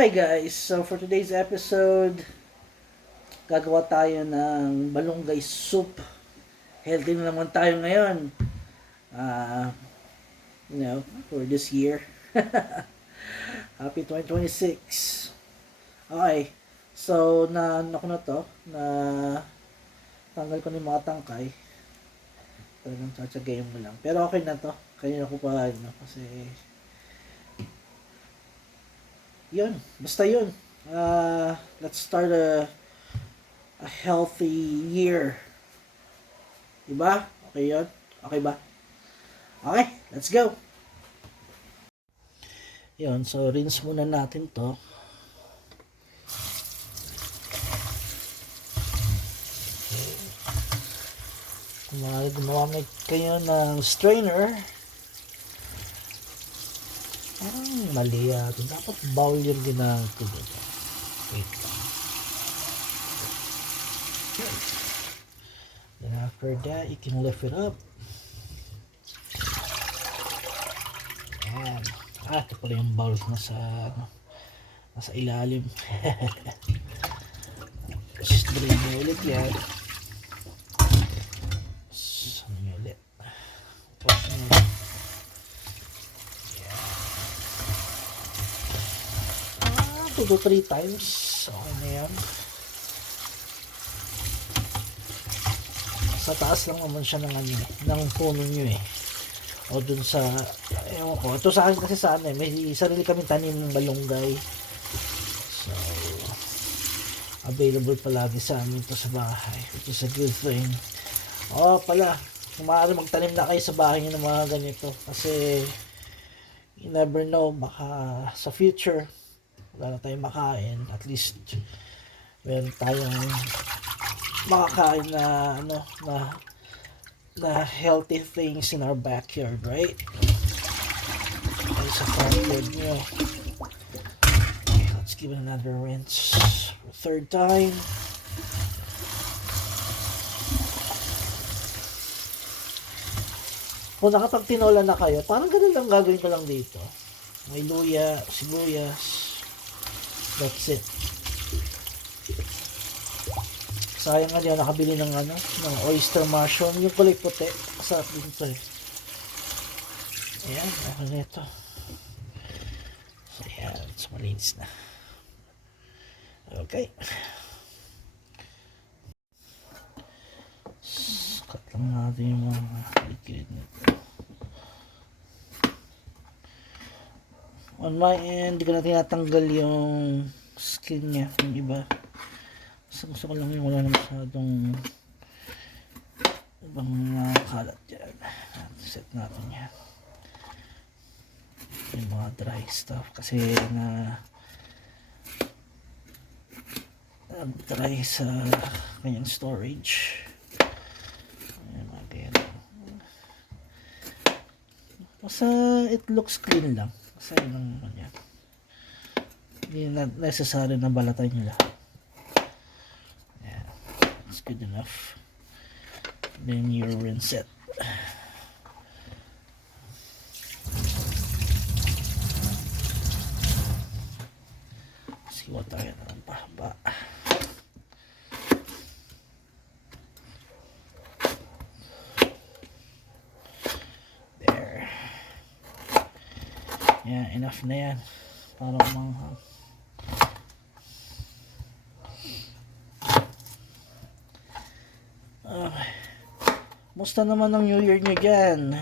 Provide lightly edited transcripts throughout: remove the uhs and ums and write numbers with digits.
Hi guys, so for today's episode, gagawa tayo ng balunggay soup. Healthy na naman tayo ngayon. Uh, for this year. Happy 2026. Okay, so ano ko na to, na tanggal ko na yung mga tangkay. Talagang tsatsagayin mo lang. Pero okay na to. Kanina ko pa, kasi yun, basta yun. Let's start a healthy year. Diba? Okay yun? Okay ba? Okay, let's go! Yun, so rinse muna natin to. Kung gumamit kayo ng strainer, parang mali yata. Dapat bowl yung ginagawa. Wait lang. Then after that, you can lift it up. Ayan. Ito pala yung bowl nasa ilalim. Just drain mo ulit yan. Ano nyo ulit? Wash nyo ulit. 2 to 3 times. Okay na yan. Sa taas lang naman siya ng puno nyo eh. O dun sa, ewan ko. Ito sa akin kasi may sarili kami tanim ng balunggay. So, available palagi sa amin ito sa bahay. Which is a good thing. Pala, kung maaari magtanim na kayo sa bahay nyo ng mga ganito. Kasi, you never know, baka sa future, wala na tayong makain. At least, meron tayong makakain na healthy things in our backyard, right? Okay, sa front yard nyo. Okay, let's give it another rinse. Third time. Kung nakapagtinola na kayo, parang ganun lang gagawin ko lang dito. May luya, sibuyas. That's it. Sayang nga di ako nakabili ng oyster mushroom. Yung kulay puti. Masarap din ito eh. Ayan, ako na ito. So, ayan. So, malinis na. Okay. Cut lang natin yung mga liquid nito. On my end, di ko na tinatanggal yung skin niya. Yung iba. Gusto ko lang yung wala na masyadong ibang kalat dyan. Set natin yan. Yung mga dry stuff. Kasi dry sa kanyang storage. Ayan, mga ganyan. Basta it looks clean lang. Kasi yun lang naman yan. Hindi na necessary na balatan nyo lahat. That's good enough. Then you rinse it. Siwa tayo ng pahaba. There. Yeah, enough na yan. Para umanghang. Musta naman ang New Year nyo dyan?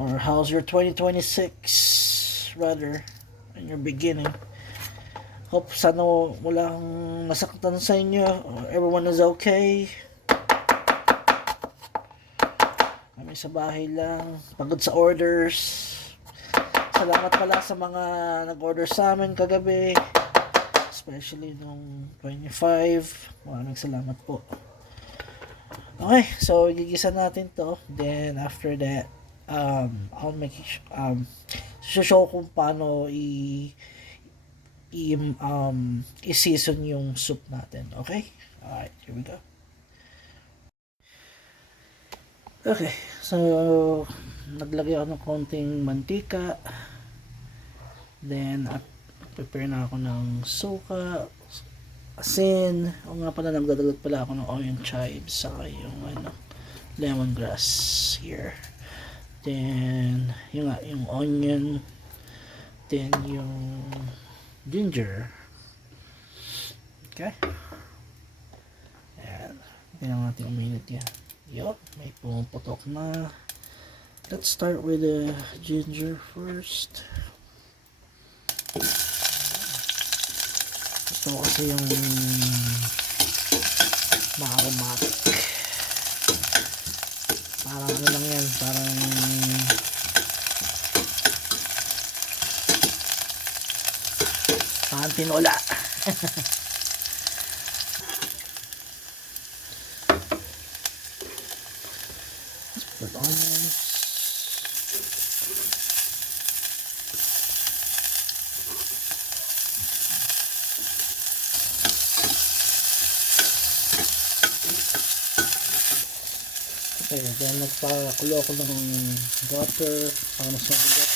Or how's your 2026 rather in your beginning? Hope sana walang nasaktan sa inyo. Everyone is okay. Kami sa bahay lang. Pagod sa orders. Salamat pala sa mga nag-order sa amin kagabi. Especially nung 25. Maraming salamat po. Okay, so gigisa natin to. Then after that, I'll make show kung paano i-season yung soup natin. Okay? Alright, here we go. Okay, so naglagay ako ng konting mantika. Then, prepare na ako ng suka, asin. O nga pala, nagdadagot pala ako ng onion chives saka yung lemongrass here. Then, yung onion. Then, yung ginger. Okay. Ayan. Tingnan natin uminit yan. Yup, may pumuputok na. Let's start with the ginger first. Ito kasi yung ma-aromatic. Parang ano lang yan, parang tinola. Put onions. Okay, then nagpakulo ako ng water para mas mabigat.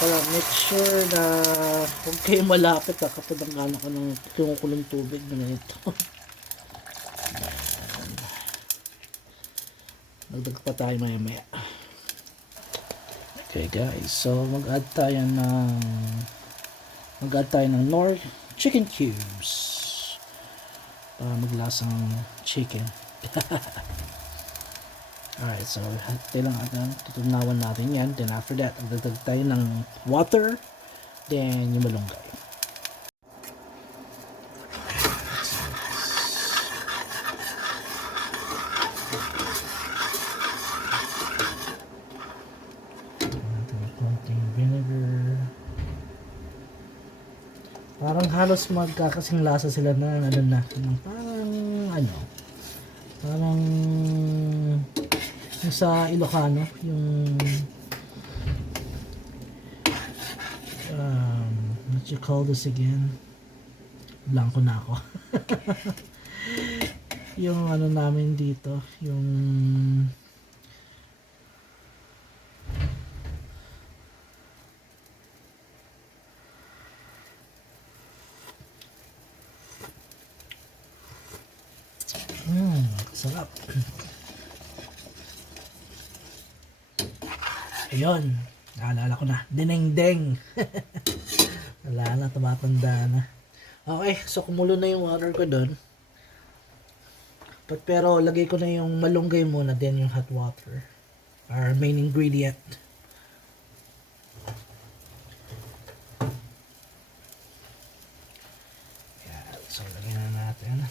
Kaya make sure na huwag kayo malapit kapag ang ka ng kumukulong tubig na ito. Nagdag pa tayo maya. Okay guys, so mag-add tayo ng Knorr chicken cubes para maglasang chicken. Alright, so tutunawan natin yan. Then after that, magdagdag tayo ng water, then yung malunggay. Konting vinegar. Parang halos magkakasing lasa sila na parang yung sa Ilocano, yung what you call this again? Blanco na ako. Yung namin dito, yung sarap. Ayun, naalala ko na, dinengdeng. Wala na, tumatanda na. Okay, so kumulo na yung water ko doon. Pero lagay ko na yung malunggay muna, then yung hot water. Our main ingredient. Yan, so lagyan na natin.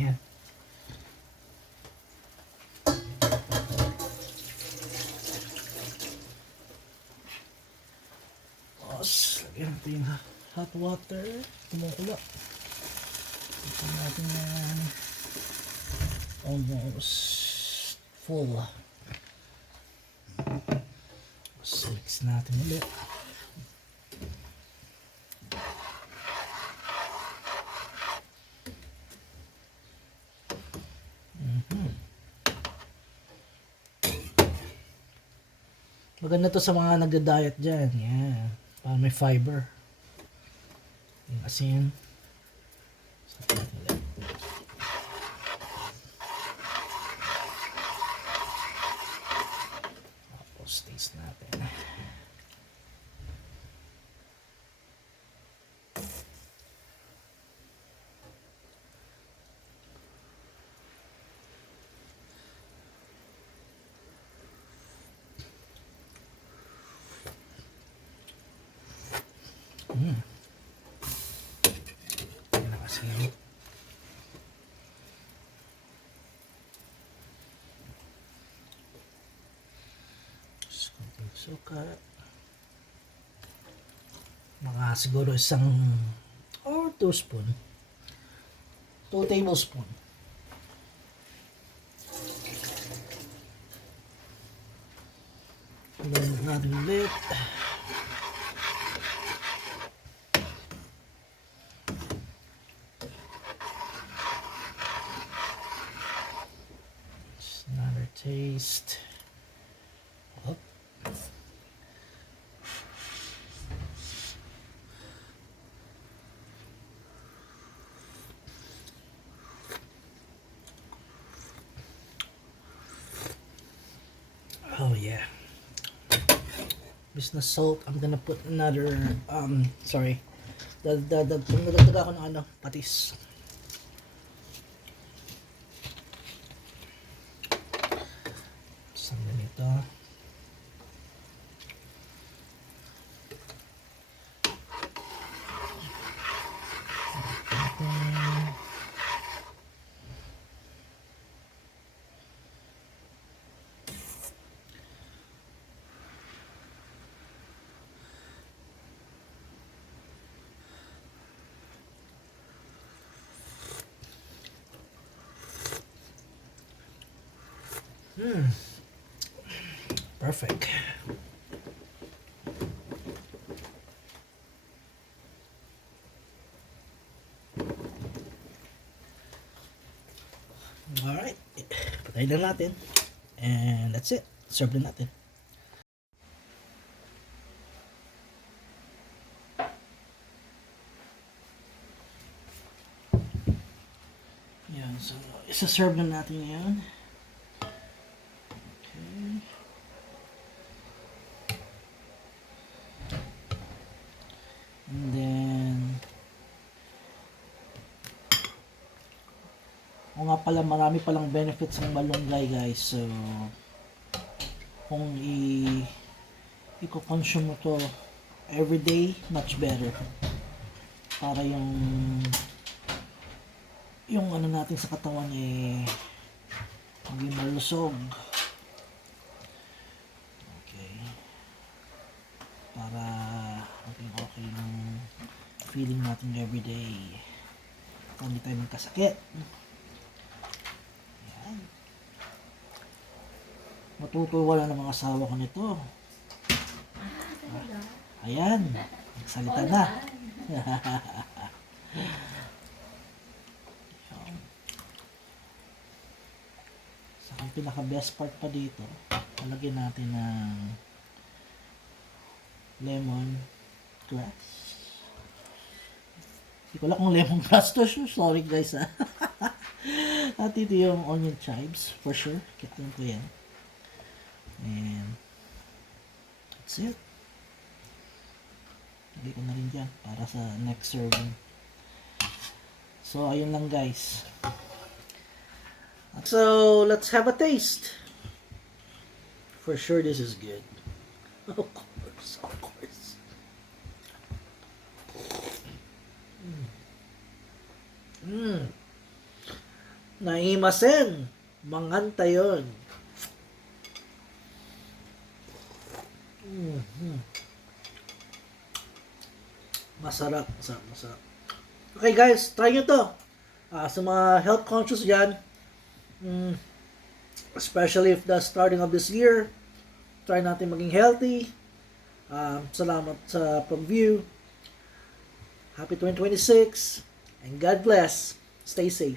Yan. Tapos, lagyan natin yung hot water. Kumukulo. Ito natin yan. Almost full. Tapos, mix natin ulit. Maganda to sa mga nagda-diet dyan. Yan. Para may fiber. Yung asin. Tapos taste natin. Yan ang asin. Konting suka. Mga siguro 1 or 2 spoon. 2 tablespoon. Blend natin ulit. Just another taste. Oh. Oh yeah. Business salt. I'm gonna put another sorry. Dadagdag ako ng ano, patis. Isang ganito. Perfect. Alright. Patayin na natin. And that's it. Serve na natin. Yan. So, isa-serve na natin yan. Okay. And then, o nga pala, marami palang benefits ng malunggay, guys. So, kung i-consume mo to everyday, much better. Para yung ano natin sa katawan maging malusog. Okay. Para maging okay ng feeling natin everyday. Kung hindi tayo magkasakit. Ayan. Matutuwa na ng mga asawa ko nito. Ayan. Nagsalita na. So, ang pinaka best part pa dito, palagyan natin ng lemon grass. Hindi ko alam kung lemon grass to. Sorry guys ha. At ito yung onion chives for sure. Kitin ko yan. And that's it. Lagay ko na rin dyan para sa next serving. So ayun lang guys. So let's have a taste. For sure this is good. Of course, of course. Naimasen, manganta yun. Masarap, masarap, masarap. Okay guys, try nyo to. Sa mga health conscious dyan, especially if the starting of this year, try natin maging healthy. Salamat sa pag-view. Happy 2026 and God bless. Stay safe.